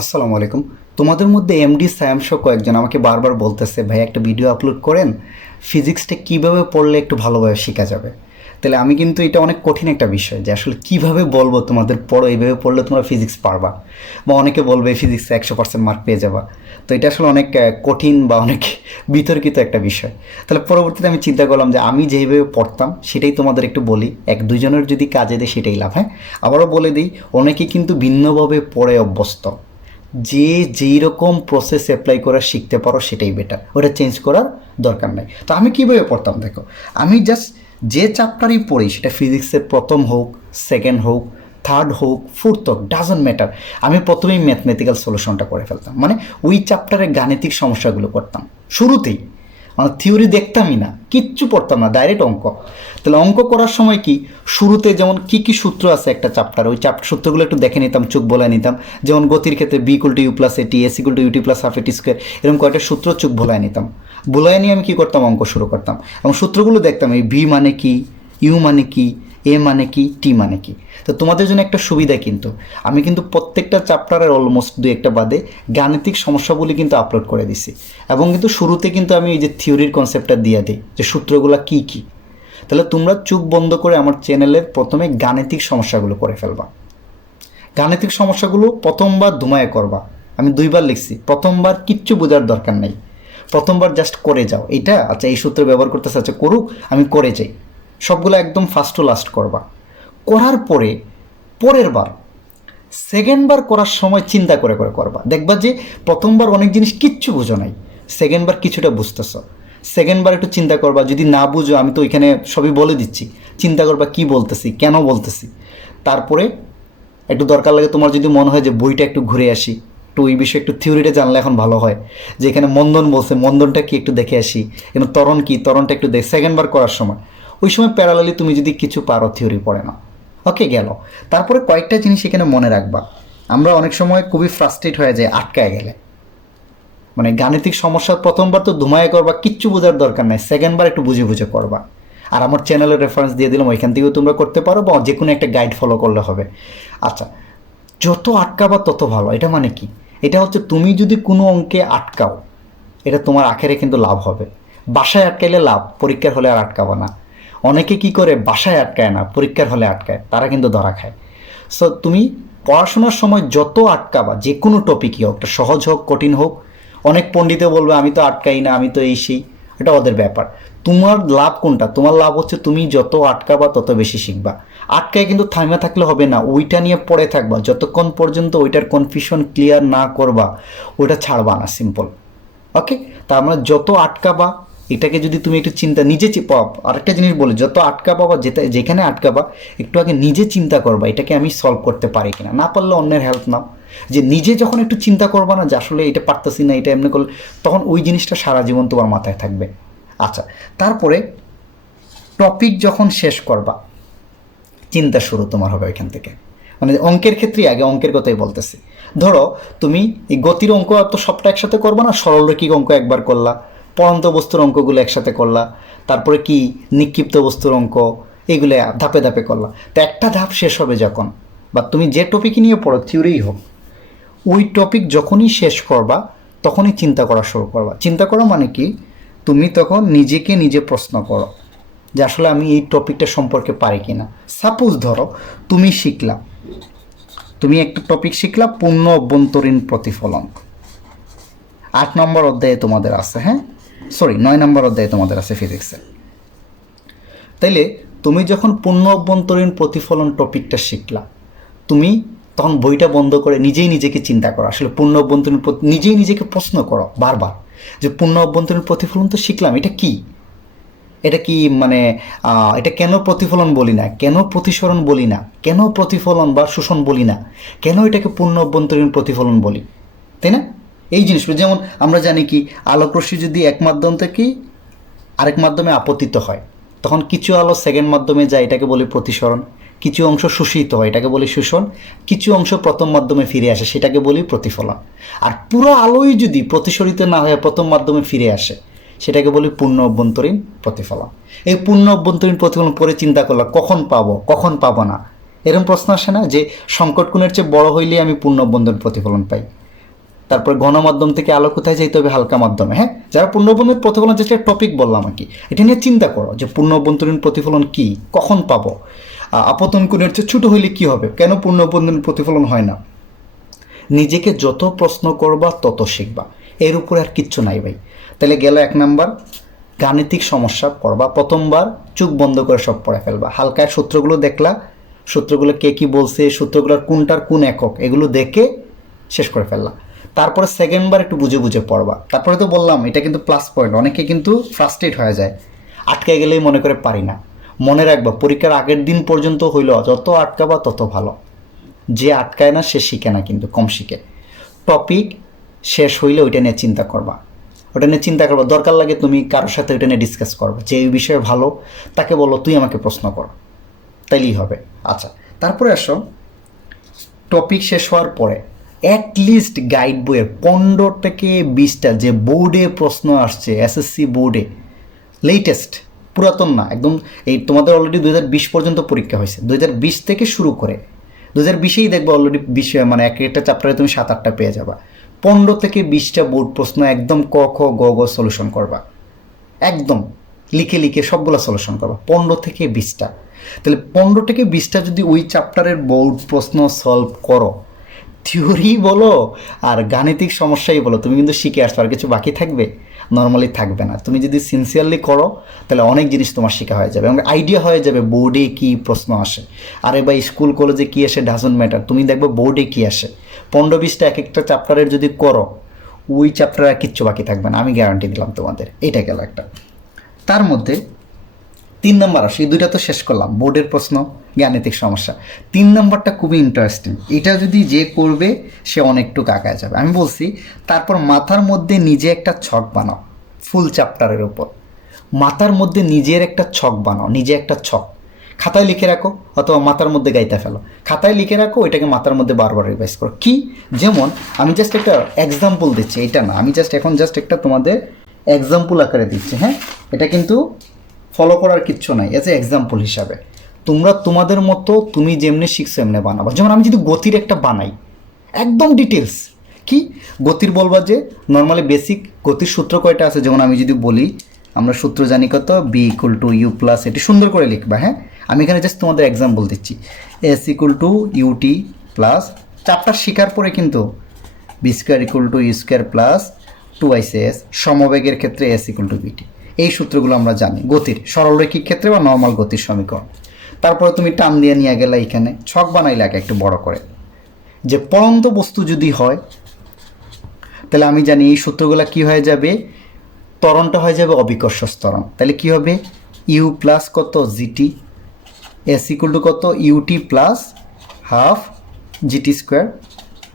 আসসালামু আলাইকুম। তোমাদের মধ্যে এমডি সায়াম সহ কয়েকজন আমাকে বারবার বলতেছে, ভাই একটা ভিডিও আপলোড করেন, ফিজিক্সটা কীভাবে পড়লে একটু ভালোভাবে শেখা যাবে। তাহলে আমি কিন্তু এটা অনেক কঠিন একটা বিষয় যে আসলে কীভাবে বলবো তোমাদের পড়ো, এইভাবে পড়লে তোমরা ফিজিক্স পারবা, বা অনেকে বলবে ফিজিক্সে 100% মার্ক পেয়ে যাবা। তো এটা আসলে অনেক কঠিন বা অনেক বিতর্কিত একটা বিষয়। তাহলে পরবর্তীতে আমি চিন্তা করলাম যে আমি যেইভাবে পড়তাম সেটাই তোমাদের একটু বলি, এক দুজনের যদি কাজে দেয় সেটাই লাভ। হ্যাঁ, আবারও বলে দিই, অনেকে কিন্তু ভিন্নভাবে পড়ে অভ্যস্ত। যে যেই রকম প্রসেস অ্যাপ্লাই করা শিখতে পারো সেটাই বেটার, ওটা চেঞ্জ করার দরকার নাই। তো আমি কীভাবে পড়তাম দেখো, আমি জাস্ট যে চ্যাপ্টারই পড়ি, সেটা ফিজিক্সের প্রথম হোক, সেকেন্ড হোক, থার্ড হোক, ফোর্থ হোক, ডাজন্ট ম্যাটার, আমি প্রথমেই ম্যাথমেটিক্যাল সলিউশনটা করে ফেলতাম। মানে ওই চ্যাপ্টারের গাণিতিক সমস্যাগুলো করতাম শুরুতেই, মানে থিওরি দেখতামই না, কিচ্ছু পড়তাম না, ডাইরেক্ট অঙ্ক। তাহলে অঙ্ক করার সময় কি, শুরুতে যেমন কি কি সূত্র আছে একটা চ্যাপ্টার, ওই সূত্রগুলো একটু দেখে নিতাম, চোখ বলে নিতাম। যেমন গতির ক্ষেত্রে v equal to you plus at, s equal to UT plus half at square, এরকম কয়েকটা সূত্র চোখ ভোলায় নিতাম। ভোলায় নিয়ে আমি কী করতাম, অঙ্ক শুরু করতাম এবং সূত্রগুলো দেখতাম, এই ভি মানে কি, ইউ মানে কি, এ মানে কি, টি মানে কি। তো তোমাদের জন্য একটা সুবিধা, কিন্তু আমি কিন্তু প্রত্যেকটা চ্যাপ্টারের অলমোস্ট দুই একটা বাদে গাণিতিক সমস্যাগুলি কিন্তু আপলোড করে দিছি, এবং কিন্তু শুরুতে কিন্তু আমি এই যে থিওরির কনসেপ্টটা দিয়ে দিই যে সূত্রগুলো কী কী। তাহলে তোমরা চোখ বন্ধ করে আমার চ্যানেলের প্রথমে গাণিতিক সমস্যাগুলো করে ফেলবা। গাণিতিক সমস্যাগুলো প্রথমবার ধুমায় করবা। আমি দুইবার লিখছি, প্রথমবার কিচ্ছু বোঝার দরকার নেই, প্রথমবার জাস্ট করে যাও। এটা আচ্ছা, এই সূত্র ব্যবহার করতেছে, আচ্ছা করুক, আমি করে যাই। সবগুলো একদম ফার্স্ট টু লাস্ট করবা। করার পরে পরের বার, সেকেন্ডবার করার সময় চিন্তা করে করে করবা। দেখবা যে প্রথমবার অনেক জিনিস কিচ্ছু বুঝো নাই, সেকেন্ডবার কিছুটা বুঝতেছ। সেকেন্ডবার একটু চিন্তা করবা, যদি না বুঝো আমি তো ওইখানে সবই বলে দিচ্ছি, চিন্তা করবা কি বলতেছি, কেন বলতেছি। তারপরে একটু দরকার লাগে তোমার যদি মনে হয় যে বইটা একটু ঘুরে আসি, একটু ওই বিষয়ে একটু থিওরিটা জানলে এখন ভালো হয়, যে এখানে মন্দন বলছে, মন্দনটা কি একটু দেখে আসি, এখানে ত্বরণ কি, ত্বরণটা একটু দেখ সেকেন্ডবার করার সময়। ওই সময় প্যারালালি তুমি যদি কিছু পারো থিওরি পড়ে না, ওকে গেল। তারপরে কয়েকটা জিনিস এখানে মনে রাখবা। আমরা অনেক সময় খুবই ফ্রাস্ট্রেট হয়ে যায় আটকায় গেলে, মানে গাণিতিক সমস্যা প্রথমবার তো ধুমায় করবা, কিচ্ছু বোঝার দরকার নাই, সেকেন্ডবার একটু বুঝে বুঝে করবা। আর আমার চ্যানেলের রেফারেন্স দিয়ে দিলাম, ওইখান থেকেও তোমরা করতে পারো, বা যে কোনো একটা গাইড ফলো করলে হবে। আচ্ছা, যত আটকাবা তত ভালো। এটা মানে কি, এটা হচ্ছে তুমি যদি কোনো অঙ্কে আটকাও, এটা তোমার আখেরে কিন্তু লাভ হবে। বাসায় আটকাইলে লাভ, পরীক্ষার হলে আর আটকাবো না। অনেকে কি করে, বাসায় আটকায় না, পরীক্ষার হলে আটকায়, তারা কিন্তু ধরা খায়। সো তুমি পড়াশোনার সময় যত আটকাবা, যে কোনো টপিকই হোক, সহজ হোক কঠিন হোক, অনেক পণ্ডিতে বলবে আমি তো আটকাই না, আমি তো এই সেই, এটা ওদের ব্যাপার। তোমার লাভ কোনটা, তোমার লাভ হচ্ছে তুমি যত আটকাবা তত বেশি শিখবা। আটকায় কিন্তু থামে থাকলে হবে না, ওইটা নিয়ে পড়ে থাকবা যতক্ষণ পর্যন্ত ওইটার কনফিউশন ক্লিয়ার না করবা, ওইটা ছাড়বা না, সিম্পল। ওকে, তার মানে যত আটকাবা, এটাকে যদি তুমি একটু চিন্তা নিজে আরেকটা জিনিস বলি, যত আটকাবা বা যেখানে আটকাবা, একটু আগে নিজে চিন্তা করবা এটাকে আমি সলভ করতে পারি কিনা, না পারলে অন্যের হেল্প নাও। যে নিজে যখন একটু চিন্তা করবা না যে আসলে এটা পারতেছি না, এটা এমনি করলে, তখন ওই জিনিসটা সারা জীবন তোমার মাথায় থাকবে। আচ্ছা, তারপরে টপিক যখন শেষ করবা, চিন্তা শুরু তোমার হবে ওইখান থেকে। মানে অঙ্কের ক্ষেত্রে আগে অঙ্কের কথাই বলতেছি। ধরো তুমি এই গতির অঙ্ক তো সবটা একসাথে করবা না, সরলরৈখিক অঙ্ক একবার করলা, পড়ন্ত বস্তুর অঙ্কগুলো একসাথে করলা, তারপরে কি নিক্ষিপ্ত বস্তুর অঙ্ক, এগুলো ধাপে ধাপে করলা। তো একটা ধাপ শেষ হবে যখন, বা তুমি যে টপিকই নিয়ে পড়ো, থিওরিই হোক, ওই টপিক যখনই শেষ করবা তখনই চিন্তা করা শুরু করবা। চিন্তা করা মানে কি, তুমি তখন নিজেকে নিজে প্রশ্ন করো যে আসলে আমি এই টপিকটা সম্পর্কে পারি কি না। সাপোজ ধরো তুমি শিখলা, তুমি একটা টপিক শিখলা, পূর্ণ অভ্যন্তরীণ প্রতিফলন, 8 নম্বর অধ্যায়ে তোমাদের আছে, হ্যাঁ সরি 9 নম্বর অধ্যায়ে তোমাদের আছে ফিজিক্সে। তাইলে তুমি যখন পূর্ণ অভ্যন্তরীণ প্রতিফলন টপিকটা শিখলা, তুমি তখন বইটা বন্ধ করে নিজেই নিজেকে চিন্তা করো, আসলে পূর্ণ অভ্যন্তরীণ, নিজেই নিজেকে প্রশ্ন করো বারবার যে পূর্ণ অভ্যন্তরীণ প্রতিফলন তো শিখলাম, এটা কি, এটা কি মানে এটা কেন প্রতিফলন বলি না, কেন প্রতিসরণ বলি না, কেন প্রতিফলন বা শোষণ বলি না, কেন এটাকে পূর্ণ অভ্যন্তরীণ প্রতিফলন বলি, তাই না? এই জিনিসগুলো, যেমন আমরা জানি কি, আলোকরশ্মি যদি এক মাধ্যম থেকে আরেক মাধ্যমে আপতিত হয়, তখন কিছু আলো সেকেন্ড মাধ্যমে যায়, এটাকে বলি প্রতিসরণ। কিছু অংশ শোষিত হয়, এটাকে বলি শোষণ। কিছু অংশ প্রথম মাধ্যমে ফিরে আসে, সেটাকে বলি প্রতিফলন। আর পুরো আলোই যদি প্রতিসরিত না হয়ে প্রথম মাধ্যমে ফিরে আসে, সেটাকে বলি পূর্ণ অভ্যন্তরীণ প্রতিফলন। এই পূর্ণ অভ্যন্তরীণ প্রতিফলন পরে চিন্তা করলাম কখন পাবো, কখন পাবো না, এরকম প্রশ্ন আসে না, যে সংকট কোণের চেয়ে বড় হইলে আমি পূর্ণ অভ্যন্তরীণ প্রতিফলন পাই। তারপর গণমাধ্যম থেকে আলো কোথায় যাইতে হবে, হালকা মাধ্যমে। হ্যাঁ, যারা পূর্ণ অভ্যন্তরীণ প্রতিফলন যেটা টপিক বললাম আর কি, এটা নিয়ে চিন্তা করো যে পূর্ণ অভ্যন্তরীণ প্রতিফলন কি, কখন পাবো, আপতন কোণের চেয়ে ছোটো হইলে কি হবে, কেন পূর্ণ অভ্যন্তরীণ প্রতিফলন হয় না। নিজেকে যত প্রশ্ন করবা তত শিখবা, এর উপরে আর কিচ্ছু নাই ভাই। তাহলে গেল 1 নাম্বার, গাণিতিক সমস্যা পড়বা, প্রথমবার চোখ বন্ধ করে সব পড়ে ফেলবা, হালকা সূত্রগুলো দেখলা, সূত্রগুলো কে কি বলছে, সূত্রগুলোর কোনটার কোন একক, এগুলো দেখে শেষ করে ফেললা। তারপরে সেকেন্ডবার একটু বুঝে বুঝে পড়বা। তারপরে তো বললাম এটা কিন্তু প্লাস পয়েন্ট, অনেকে কিন্তু ফ্রাস্ট্রেট হয়ে যায়, আটকে গেলেই মনে করে পারি না। মনে রাখবা পরীক্ষার আগের দিন পর্যন্ত হইল যত আটকাবা তত ভালো, যে আটকায় না সে শিখে না, কিন্তু কম শিখে। টপিক শেষ হইলে ওইটা নিয়ে চিন্তা করবা, ওটা নিয়ে চিন্তা করবা, দরকার লাগে তুমি কারোর সাথে ওইটা নিয়ে ডিসকাস করবে, যে এই বিষয়ে ভালো তাকে বলো তুই আমাকে প্রশ্ন কর, তাইলেই হবে। আচ্ছা, তারপরে আসো, টপিক শেষ হওয়ার পরে অ্যাটলিস্ট গাইড বইয়ের 15 থেকে 20টা যে বোর্ডে প্রশ্ন আসছে, এসএসসি বোর্ডে লেটেস্ট, পুরাতন না একদম, এই তোমাদের অলরেডি 2020 পর্যন্ত পরীক্ষা হয়েছে, 2020 থেকে শুরু করে 2020-এই দেখবে অলরেডি বিষয় মানে এক একটা চ্যাপ্টারে তুমি 7-8টা পেয়ে যাবা। 15 থেকে 20টা বোর্ড প্রশ্ন একদম ক খ গ গ সলিউশন করবা, একদম লিখে লিখে সবগুলো সলিউশন করবা, 15 থেকে 20টা। তাহলে 15 থেকে 20টা যদি ওই চ্যাপ্টারের বোর্ড প্রশ্ন সলভ করো, থিওরি বলো আর গাণিতিক সমস্যাই বলো, তুমি কিন্তু শিখে আসছো, আর কিছু বাকি থাকবে, নর্মালি থাকবে না। তুমি যদি সিনসিয়ারলি করো তাহলে অনেক জিনিস তোমার শেখা হয়ে যাবে এবং আইডিয়া হয়ে যাবে বোর্ডে কী প্রশ্ন আসে। আরে ভাই স্কুল কলেজে কী আসে ডাজন্ট ম্যাটার, তুমি দেখবে বোর্ডে কী আসে। 15-20টা এক একটা চ্যাপ্টারের যদি করো, ওই চ্যাপ্টারে আর কিচ্ছু বাকি থাকবে না, আমি গ্যারান্টি দিলাম তোমাদের। এটা গেল একটা। তার মধ্যে 3 নাম্বার আসে, এই দুইটা তো শেষ করলাম, বোর্ডের প্রশ্ন, গাণিতিক সমস্যা। 3 নাম্বারটা খুবই ইন্টারেস্টিং, এটা যদি যে করবে সে অনেকটুকু আগায় যাবে। আমি বলছি, তারপর মাথার মধ্যে নিজে একটা ছক বানাও, ফুল চ্যাপ্টারের উপর মাথার মধ্যে নিজের একটা ছক বানাও, নিজে একটা ছক খাতায় লিখে রাখো অথবা মাথার মধ্যে গাইতে ফেলো, খাতায় লিখে রাখো, ওইটাকে মাথার মধ্যে বারবার রিভাইজ করো। কি, যেমন আমি জাস্ট একটা এক্সাম্পল দিচ্ছি, এটা না, আমি এখন জাস্ট একটা তোমাদের এক্সাম্পল আকারে দিচ্ছি। হ্যাঁ, এটা কিন্তু ফলো করার কিচ্ছু নাই, এজ এ এক্সাম্পল হিসাবে তোমরা তোমাদের মতো তুমি যেমনি শিখছো এমনি বানাবা। যেমন আমি যদি গতির একটা বানাই একদম ডিটেলস, কি গতির বলবা যে নর্মালি বেসিক গতির সূত্র কয়টা আছে, যেমন আমি যদি বলি আমরা সূত্র জানি কত, V equal to you plus, এটি সুন্দর করে লিখবা। হ্যাঁ, আমি এখানে জাস্ট তোমাদের এক্সাম্পল দিচ্ছি, S equal to UT plus, chapter শেখার পরে কিন্তু V square equal to you square plus 2s, সমবেগের ক্ষেত্রে এস ইকুয়াল টু বিটি। এই সূত্রগুলো আমরা জানি গতির সরলরৈখিক ক্ষেত্রে বা নর্মাল গতির সমীকরণ। তারপরে তুমি টান দিয়ে নিয়ে গেলে এখানে ছক বানাইলে আগে একটু বড় করে, যে পরন্ত বস্তু যদি হয় তাহলে আমি জানি এই সূত্রগুলো কি হয়ে যাবে, ত্বরণটা হয়ে যাবে অবিকর্ষ ত্বরণ। তাহলে কি হবে, ইউ প্লাস কত জিটি, এস ইকুয়াল টু কত UT plus half GT square,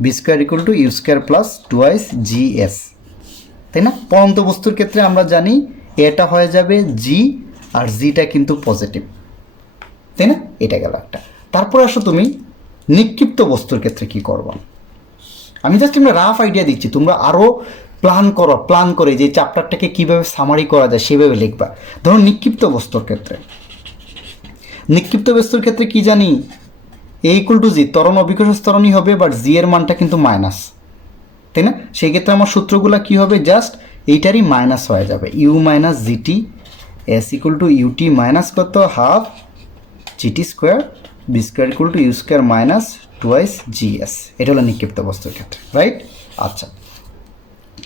B square equal to you square plus 2s GS, তাই না। পরন্ত বস্তুর ক্ষেত্রে আমরা জানি এটা হয়ে যাবে জি, আর জিটা কিন্তু পজিটিভ, তাই না। এটা গেল একটা। তারপর আসো তুমি নিক্ষিপ্ত বস্তুর ক্ষেত্রে কি করবা, আমি জাস্ট তোমরা রাফ আইডিয়া দিচ্ছি, তোমরা আরও প্ল্যান করে যে চ্যাপ্টারটাকে কীভাবে সামারি করা যায় সেভাবে লিখবা। ধরো নিক্ষিপ্ত বস্তুর ক্ষেত্রে কি জানি, এ ইকুয়াল টু জি, ত্বরণ অবিকর্ষ ত্বরণই হবে, বাট জি এর মানটা কিন্তু মাইনাস, তাই না। সেই ক্ষেত্রে আমার সূত্রগুলো কি হবে, জাস্ট এইটারই মাইনাস হয়ে যাবে, u minus gt, S equal to ut minus কত half GT square, B square equal to you square minus 2s gs. এটা হলো নিক্ষিপ্ত বস্তুর ক্ষেত্রে, রাইট। আচ্ছা,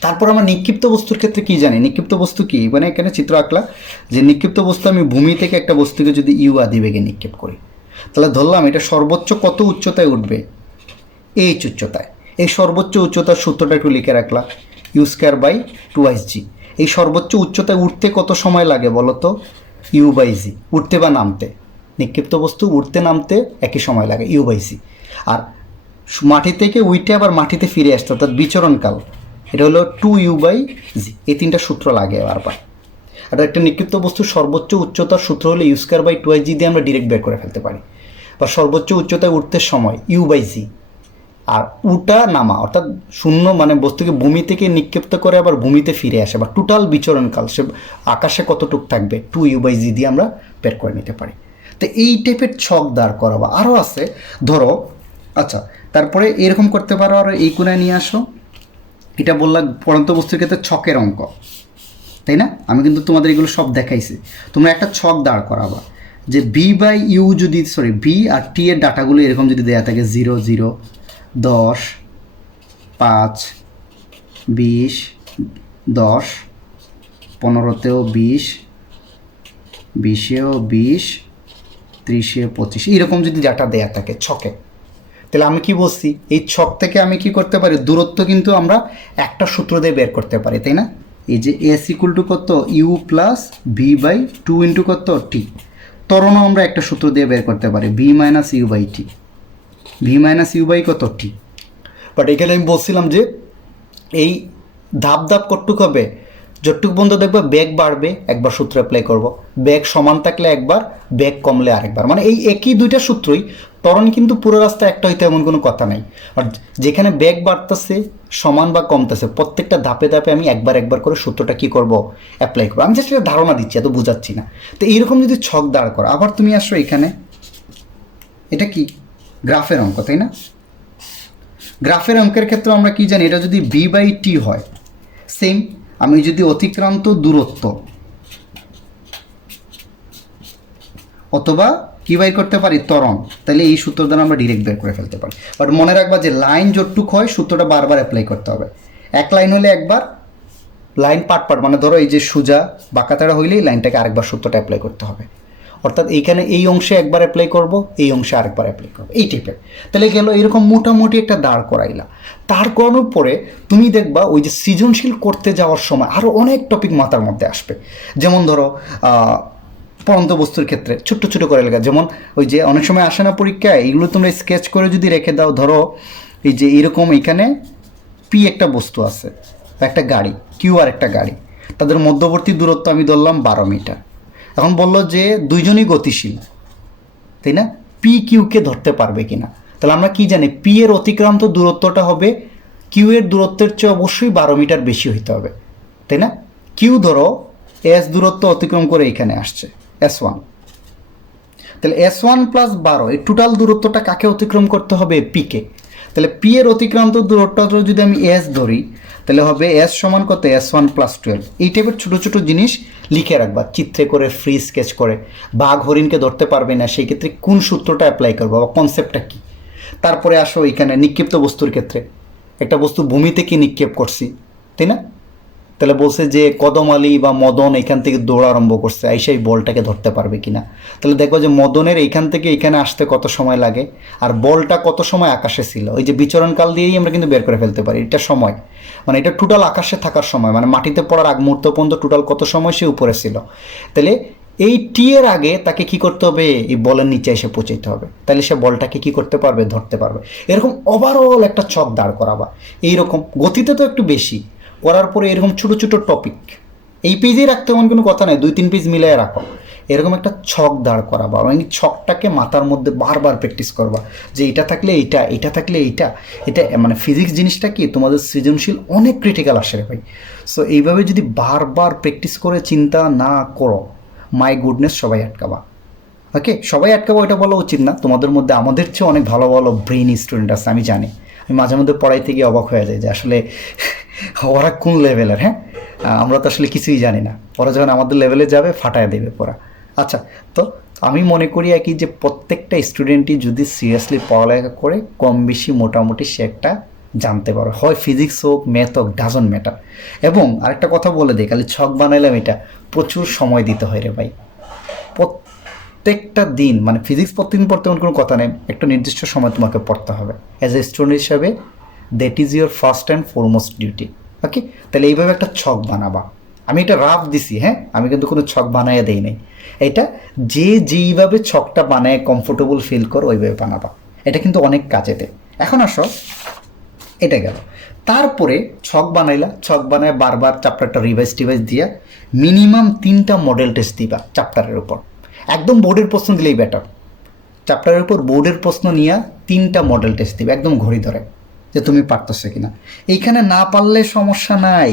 তারপর আমরা নিক্ষিপ্ত বস্তুর ক্ষেত্রে কি জানি, নিক্ষিপ্ত বস্তু কি, মানে এখানে চিত্র আঁকলা যে নিক্ষিপ্ত বস্তু আমি ভূমি থেকে একটা বস্তুকে যদি ইউ আদিবেগে নিক্ষেপ করি, তাহলে ধরলাম এটা সর্বোচ্চ কত উচ্চতায় উঠবে, এইচ উচ্চতায়। এই সর্বোচ্চ উচ্চতার সূত্রটা একটু লিখে রাখলা, ইউ স্কোয়ার বাই 2s জি। এই সর্বোচ্চ উচ্চতায় উঠতে কত সময় লাগে বলো তো, ইউ বাই জি, উঠতে বা নামতে, নিক্ষিপ্ত বস্তু উঠতে নামতে একই সময় লাগে, ইউ বাই জি। আর মাটি থেকে উইটে আবার মাটিতে ফিরে আসতে অর্থাৎ বিচরণকাল, এটা হলো 2u বাই জি। এই 3টা সূত্র লাগে বারবার। আর একটা নিক্ষিপ্ত বস্তুর সর্বোচ্চ উচ্চতার সূত্র হলো ইউ স্কোয়ার বাই 2s জি দিয়ে আমরা ডিরেক্ট বের করে ফেলতে পারি, বা সর্বোচ্চ উচ্চতায় উঠতে সময় ইউ বাই জি। আর উটা নামা অর্থাৎ শূন্য মানে বস্তুকে ভূমি থেকে নিক্ষিপ্ত করে আবার ভূমিতে ফিরে আসে, বা টোটাল বিচরণকাল সে আকাশে কতটুক থাকবে 2u বাই জি দিয়ে আমরা বের করে নিতে পারি। তো এই টাইপের ছক দাঁড় করাবা, আরও আছে ধরো। আচ্ছা, তারপরে এরকম করতে পারো, আর এই কোণায় নিয়ে আসো, এটা বললাম পড়ন্ত বস্তুর ক্ষেত্রে ছকের অঙ্ক, তাই না? আমি কিন্তু তোমাদের এগুলো সব দেখাইছি। তোমরা একটা ছক দাঁড় করাবা যে বি বাই ইউ যদি বি আর টি এর ডাটাগুলো এরকম যদি দেওয়া থাকে 0 0 10 5 20 10 15তেও 20 20এও 20 30এও 25 এইরকম যদি ডাটা দেয়া থাকে ছকে, তাহলে আমি কি বলছি এই ছক থেকে আমি কি করতে পারি, দূরত্ব কিন্তু আমরা একটা সূত্র দিয়ে বের করতে পারি, তাই না? এই যে এস ইকুয়াল টু কত U plus V by 2 into কত টি। ত্বরণও আমরা একটা সূত্র দিয়ে বের করতে পারি V minus U by T, V minus U by কত টি। বাট এখানে আমি বলছিলাম যে এই ধাপ ধাপ কতটুক হবে, যতটুক পর্যন্ত দেখবো বেগ বাড়বে একবার সূত্র অ্যাপ্লাই করব, বেগ সমান থাকলে একবার, বেগ কমলে আরেকবার, মানে এই একই দুইটা সূত্রই। ত্বরণ কিন্তু পুরো রাস্তা একটা হইতে এমন কোনো কথা নাই। আর যেখানে বেগ বাড়তেছে সমান বা কমতেছে প্রত্যেকটা ধাপে ধাপে আমি একবার একবার করে সূত্রটা কি করব অ্যাপ্লাই করবো। আমি জাস্ট একটা ধারণা দিচ্ছি, এত বোঝাচ্ছি না। তো এইরকম যদি ছক দাঁড় করো, আবার তুমি আসো এখানে, এটা কি গ্রাফের অঙ্ক, তাই না? গ্রাফের অঙ্কের ক্ষেত্রে আমরা কি জানি, এটা যদি বি বাই টি হয়, সেম আমি যদি অতিক্রান্ত দূরত্ব অথবা কি বের করতে পারি ত্বরণ, তাহলে এই সূত্র দ্বারা আমরা ডিরেক্ট বের করে ফেলতে পারি। বাট মনে রাখবা যে লাইন যতটুক হয় সূত্রটা বারবার অ্যাপ্লাই করতে হবে। এক লাইন হলে একবার, লাইন পার্ট পার্ট মানে ধরো এই যে সোজা বাঁকাতাড়া হইলেই লাইনটাকে আরেকবার সূত্রটা অ্যাপ্লাই করতে হবে। অর্থাৎ এইখানে এই অংশে একবার অ্যাপ্লাই করব, এই অংশে আরেকবার অ্যাপ্লাই করবো, এই টাইপের। তাহলে গেল এরকম মোটামুটি একটা দাঁড় করাইলা। দাঁড় করানোর পরে তুমি দেখবা ওই যে সৃজনশীল করতে যাওয়ার সময় আরও অনেক টপিক মাথার মধ্যে আসবে। যেমন ধরো পরন্ত বস্তুর ক্ষেত্রে ছোট্ট ছোটো করে লেখা, যেমন ওই যে অনেক সময় আসে না পরীক্ষায়, এগুলো তোমরা স্কেচ করে যদি রেখে দাও, ধরো এই যে এরকম এখানে পি একটা বস্তু আছে, একটা গাড়ি কিউ আর একটা গাড়ি, তাদের মধ্যবর্তী দূরত্ব আমি ধরলাম 12 মিটার। এখন বললো যে দুইজনই গতিশীল, তাই না? পি কিউকে ধরতে পারবে কিনা, তাহলে আমরা কি জানি পি এর অতিক্রান্ত দূরত্বটা হবে কিউ এর দূরত্বের চেয়ে অবশ্যই 12 মিটার বেশি হইতে হবে, তাই না? কিউ ধরো এস দূরত্ব অতিক্রম করে এখানে আসছে S1, তাহলে S1 প্লাস 12 এই টোটাল দূরত্বটা কাকে অতিক্রম করতে হবে, পিকে। তাহলে পি এর অতিক্রান্ত দূরত্বটা যদি আমি এস ধরি, তাহলে হবে এস সমান কত S1 প্লাস 12। এই টাইপের ছোটো ছোটো জিনিস লিখে রাখবা চিত্রে করে, ফ্রি স্কেচ করে। বাঘ হরিণকে ধরতে পারবে না, সেই ক্ষেত্রে কোন সূত্রটা অ্যাপ্লাই করবো বা কনসেপ্টটা কী। তারপরে আসো এখানে নিক্ষিপ্ত বস্তুর ক্ষেত্রে, একটা বস্তু ভূমি থেকে নিক্ষেপ করছি, তাই না? তাহলে বলছে যে কদম আলী বা মদন এখান থেকে দৌড় আরম্ভ করছে, এই বলটাকে ধরতে পারবে কিনা। তাহলে দেখো যে মদনের এইখান থেকে এখানে আসতে কত সময় লাগে, আর বলটা কত সময় আকাশে ছিল, ওই যে বিচরণকাল দিয়েই আমরা কিন্তু বের করে ফেলতে পারি। এটা সময় মানে এটা টোটাল আকাশে থাকার সময়, মানে মাটিতে পড়ার আগ মুহূর্ত পর্যন্ত টোটাল কত সময় সে উপরে ছিল। তাহলে এই টি এর আগে তাকে কি করতে হবে, এই বলের নিচে এসে পৌঁছাইতে হবে, তাহলে সে বলটাকে কি করতে পারবে, ধরতে পারবে। এরকম ওভারঅল একটা ছক দাঁড় করাবা। এইরকম গতিতে তো একটু বেশি করার পরে এরকম ছোটো ছোটো টপিক এই পেজেই রাখতে এমন কোনো কথা নেই, 2-3 পেজ মিলিয়ে রাখো। এরকম একটা ছক দাঁড় করাবা, মানে ছকটাকে মাথার মধ্যে বারবার প্র্যাকটিস করবা যে এটা থাকলে এইটা, এটা থাকলে এইটা। এটা মানে ফিজিক্স জিনিসটা কি তোমাদের সৃজনশীল অনেক ক্রিটিক্যাল আসে রে ভাই। সো এইভাবে যদি বারবার প্র্যাকটিস করে চিন্তা না করো, মাই গুডনেস সবাই আটকাবা। ওকে, সবাই আটকাবো এটা বলা উচিত না, তোমাদের মধ্যে আমাদের চেয়ে অনেক ভালো ভালো ব্রেন স্টুডেন্ট আছে, আমি জানি। আমি মাঝে মধ্যে পড়াইতে গিয়ে অবাক হয়ে যায় যে আসলে ওরা কোন লেভেলের। হ্যাঁ, আমরা তো আসলে কিছুই জানি না, ওরা যখন আমাদের লেভেলে যাবে ফাটায় দেবে পড়া। আচ্ছা, তো আমি মনে করি আর কি যে প্রত্যেকটা স্টুডেন্টই যদি সিরিয়াসলি পড়ালেখা করে কম বেশি মোটামুটি সে একটা জানতে পারো, হয় ফিজিক্স হোক ম্যাথ হোক, ডাজন্ট ম্যাটার। এবং আরেকটা কথা বলে দিই, খালি ছক বানাইলাম এটা, প্রচুর সময় দিতে হয় রে ভাই। প্রত্যেকটা দিন মানে ফিজিক্স প্রতিদিন পড়তে এমন কোনো কথা নেই, একটা নির্দিষ্ট সময় তোমাকে পড়তে হবে অ্যাজ এ স্টুডেন্ট হিসাবে। That is your first and foremost duty. Okay, তাহলে এইভাবে একটা ছক বানাবা। আমি এটা রাফ দিছি, হ্যাঁ, আমি কিন্তু কোনো ছক বানাইয়া দেই নাই। এটা যে যেইভাবে ছকটা বানায় কমফোর্টেবল ফিল করো ওইভাবে বানাবা, এটা কিন্তু অনেক কাজে দেয়। এখন আসো, এটা গেল। তারপরে ছক বানাইলা, ছক বানায় বারবার চ্যাপ্টারটা রিভাইজ টিভাইজ দিয়া মিনিমাম 3টা মডেল টেস্ট দিবা চ্যাপ্টারের উপর। একদম বোর্ডের প্রশ্ন দিলেই বেটার। চ্যাপ্টারের উপর বোর্ডের প্রশ্ন নিয়ে 3টা মডেল টেস্ট দিবে একদম ঘড়ি ধরে, যে তুমি পারতেছো কিনা। এইখানে না পারলে সমস্যা নাই,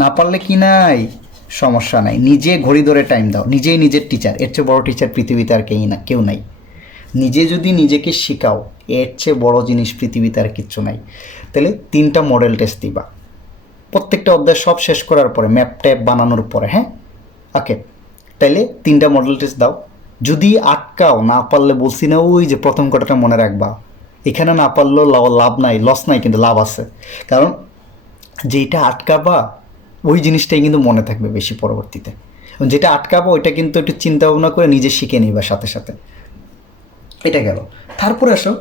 না পারলে কি নাই, সমস্যা নাই। নিজে ঘড়ি ধরে টাইম দাও, নিজেই নিজের টিচার, এর চেয়ে বড় টিচার পৃথিবীতে আর কেউ নাই। নিজে যদি নিজেকে শেখাও, এর চেয়ে বড় জিনিস পৃথিবীতে আর কিচ্ছু নাই। তাহলে 3টা মডেল টেস্ট দিবা প্রত্যেকটা অধ্যায় সব শেষ করার পরে, ম্যাপ ট্যাপ বানানোর পরে। হ্যাঁ, ওকে। তাইলে 3টা মডেল টেস্ট দাও। যদি আটকাও, না পারলে বলছি না ওই যে প্রথম কথাটা মনে রাখবা, এখানে না পারলেও লাভ নাই, লস নাই, কিন্তু লাভ আছে। কারণ যেটা আটকাবা ওই জিনিসটাই কিন্তু মনে থাকবে বেশি পরবর্তীতে। যেটা আটকাবো ওইটা কিন্তু একটু চিন্তা ভাবনা করে নিজে শিখে নিবা সাথে সাথে। এটা গেল। তারপরে আসো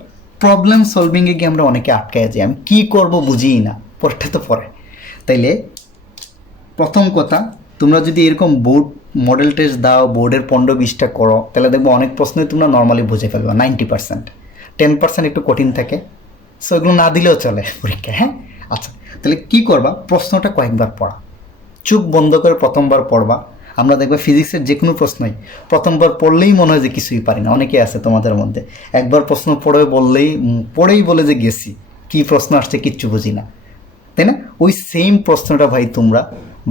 প্রবলেম সলভিংয়ে গিয়ে আমরা অনেকে আটকায় যাই, আমি কী করবো বুঝিই না, পরটা তো পরে। তাইলে প্রথম কথা, তোমরা যদি এরকম বোর্ড মডেল টেস্ট দাও, বোর্ডের 15-20টা করো, তাহলে দেখবো অনেক প্রশ্নই তোমরা নর্মালি বুঝে ফেলবে 90%। 10% একটু কঠিন থাকে, সো এগুলো না দিলেও চলে পরীক্ষায়। হ্যাঁ, আচ্ছা। তাহলে কী করবা, প্রশ্নটা কয়েকবার পড়া, চোখ বন্ধ করে প্রথমবার পড়বা। আমরা দেখবো ফিজিক্সের যে কোনো প্রশ্নই প্রথমবার পড়লেই মনে হয় যে কিছুই পারি না। অনেকে আছে তোমাদের মধ্যে, একবার প্রশ্ন পড়েই বলে যে গেছি, কী প্রশ্ন আসছে কিচ্ছু বুঝি না, তাই না? ওই সেম প্রশ্নটা ভাই তোমরা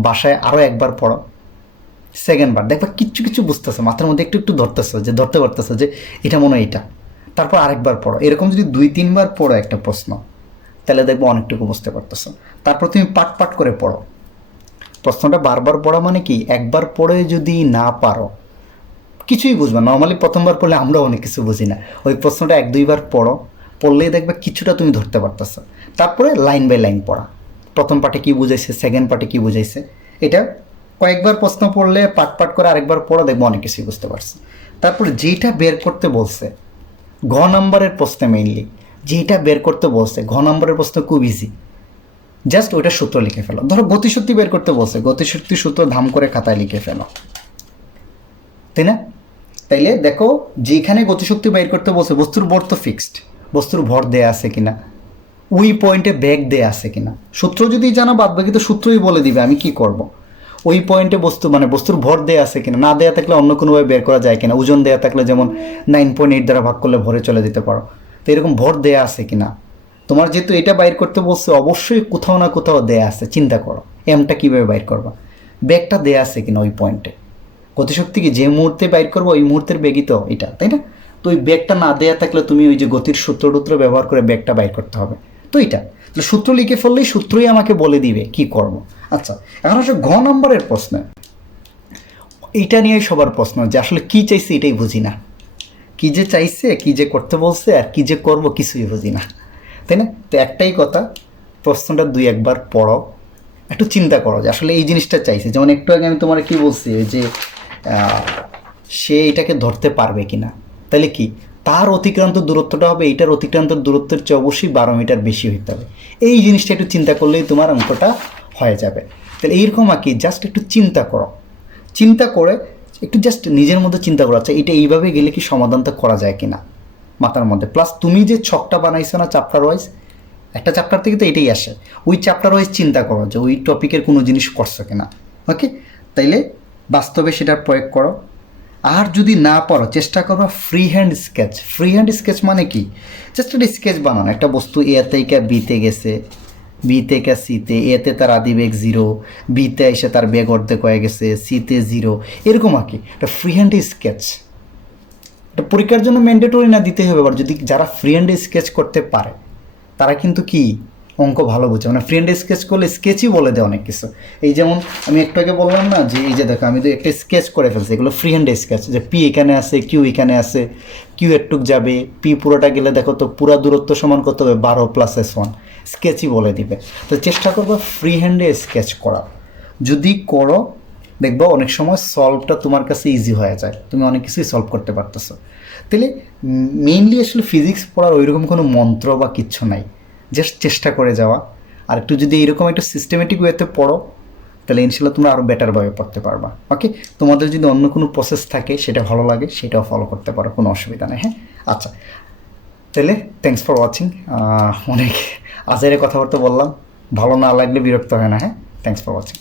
বাসায় আরও একবার পড়ো, সেকেন্ডবার দেখবা কিচ্ছু কিছু বুঝতেছো, মাথার মধ্যে একটু একটু ধরতে পারতেছো যে এটা মনে হয় এটা। তারপর আরেকবার পড়ো। এরকম যদি 2-3বার পড়ো একটা প্রশ্ন, তাহলে দেখবো অনেকটুকু বুঝতে পারতেছো। তারপর তুমি পাট করে পড়ো। প্রশ্নটা বারবার পড়া মানে কি, একবার পড়ে যদি না পারো কিছুই বুঝবে। নর্মালি প্রথমবার পড়লে আমরাও অনেক কিছু বুঝি না, ওই প্রশ্নটা 1-2বার পড়লেই দেখবে কিছুটা তুমি ধরতে পারতেছো। তারপরে লাইন বাই লাইন পড়া, প্রথম পার্টে কী বুঝাইছে, সেকেন্ড পার্টে কী বুঝাইছে, এটা কয়েকবার প্রশ্ন পড়লে পাট করে আরেকবার পড়ো, দেখবো অনেক কিছুই বুঝতে পারছি। তারপরে যেটা বের করতে বলছে ঘ নাম্বারের প্রশ্নে, মেইনলি যেটা বের করতে বলছে ঘ নাম্বারের প্রশ্ন খুব ইজি, জাস্ট ওইটা সূত্র লিখে ফেলো। ধরো গতিশক্তি বের করতে বলছে, গতিশক্তি সূত্র ধাম করে খাতায় লিখে ফেলো, তাই না? তাইলে দেখো যেখানে গতিশক্তি বের করতে বলছে, বস্তুর ভর তো ফিক্সড, বস্তুর ভর দেয়া আছে কিনা, ওই পয়েন্টে ব্যাগ দেয়া আছে কিনা, সূত্র যদি জানা বাদ বাকি তো সূত্রই বলে দিবে আমি কি করব। ওই পয়েন্টে বস্তুর ভর দেয়া আছে কিনা, না দেয়া থাকলে অন্য কোনোভাবে বের করা যায় কিনা, ওজন দেয়া থাকলে যেমন 9.8 দ্বারা ভাগ করলে ভরে চলে দিতে পারো, তো এরকম ভর দেয়া আছে কিনা। তোমার যেহেতু এটা বাইর করতে বলছে, অবশ্যই কোথাও না কোথাও দেয়া আছে, চিন্তা করো এমটা কীভাবে বাইর করবা, ব্যাগটা দেয়া আছে কিনা ওই পয়েন্টে। গতিশক্তি কি যে মুহূর্তে বাইর করবো ওই মুহূর্তের বেগই তো এটা, তাই না? তো ওই ব্যাগটা না দেয়া থাকলে তুমি ওই যে গতির সূত্র ব্যবহার করে ব্যাগটা বাইর করতে হবে। তো এটা তাহলে সূত্র লিখে ফেললেই সূত্রই আমাকে বলে দিবে কি করব। আচ্ছা, এখন আসলে ঘ নম্বরের প্রশ্ন, এইটা নিয়ে সবার প্রশ্ন যে আসলে কি চাইছে এটাই বুঝি না, কি যে চাইছে, কি যে করতে বলছে, আর কি যে করব কিছুই বুঝি না, তাই না? তো একটাই কথা, প্রশ্নটা 2-1বার পড়ো, একটু চিন্তা করো যে আসলে এই জিনিসটা চাইছে। যেমন একটু আগে আমি তোমার কি বলছি, ওই যে সে এটাকে ধরতে পারবে কিনা, তাহলে কি তার অতিক্রান্ত দূরত্বটা হবে এইটার অতিক্রান্ত দূরত্বের চেয়ে অবশ্যই 12 মিটার বেশি হইতে হবে। এই জিনিসটা একটু চিন্তা করলেই তোমার অঙ্কটা হয়ে যাবে। তাহলে এইরকম আর কি, জাস্ট একটু চিন্তা করো, চিন্তা করে একটু জাস্ট নিজের মধ্যে চিন্তা করো, আচ্ছা এটা এইভাবে গেলে কি সমাধানটা করা যায় কিনা মাথার মধ্যে। প্লাস তুমি যে ছকটা বানাইছো না চ্যাপ্টার ওয়াইজ, একটা চ্যাপ্টার থেকে তো এটাই আসে, ওই চ্যাপ্টার ওয়াইজ চিন্তা করো যে ওই টপিকের কোনো জিনিস করছো কিনা। ওকে, তাইলে বাস্তবে সেটার প্রয়োগ করো। আর যদি না পারো চেষ্টা করো free hand sketch. Free hand sketch মানে কি, জাস্ট একটা স্কেচ বানানো, একটা বস্তু এ থেকে বিতে গেছে, বি থেকে সিতে, এতে তার আদি বেগ 0, বিতে এসে তার বেগ অর্ধেক হয়ে গেছে, সিতে 0, এরকম আর কি একটা ফ্রি হ্যান্ড স্কেচ। এটা পরীক্ষার জন্য ম্যান্ডেটরি না দিতেই হবে, আবার যদি যারা ফ্রি হ্যান্ড স্কেচ করতে পারে তারা কিন্তু কি অঙ্ক ভালো বুঝে, মানে ফ্রি হ্যান্ড স্কেচ করলে স্কেচই বলে দেয় অনেক কিছু। এই যেমন আমি একটু আগে বললাম না যে এই যে দেখো আমি তো একটা স্কেচ করে ফেলছি, এগুলো ফ্রি হ্যান্ড স্কেচ, যে পি এখানে আছে, কিউ এখানে আছে, কিউ এরটুক যাবে, পি পুরোটা গেলে দেখো তো পুরা দূরত্ব সমান কত হবে 12 + S1, স্কেচই বলে দিবে। তো চেষ্টা করবো ফ্রি হ্যান্ডে স্কেচ করা, যদি করো দেখবো অনেক সময় সলভটা তোমার কাছে ইজি হয়ে যায়, তুমি অনেক কিছুই সলভ করতে পারতেছো। তাহলে মেইনলি আসলে ফিজিক্স পড়ার ওইরকম কোনো মন্ত্র বা কিচ্ছু নাই, জাস্ট চেষ্টা করে যাওয়া। আর একটু যদি এরকম একটা সিস্টেমেটিক ওয়েতে পড়ো তাহলে ইনশাল্লাহ তোমরা আরও বেটারভাবে পড়তে পারবা। ওকে, তোমাদের যদি অন্য কোনো প্রসেস থাকে সেটা ভালো লাগে সেটাও ফলো করতে পারো, কোনো অসুবিধা নেই। হ্যাঁ, আচ্ছা, তাহলে থ্যাংকস ফর ওয়াচিং। অনেক আজের কথাবার্তা বললাম, ভালো না লাগলে বিরক্ত হয় না। হ্যাঁ, থ্যাংকস ফর ওয়াচিং।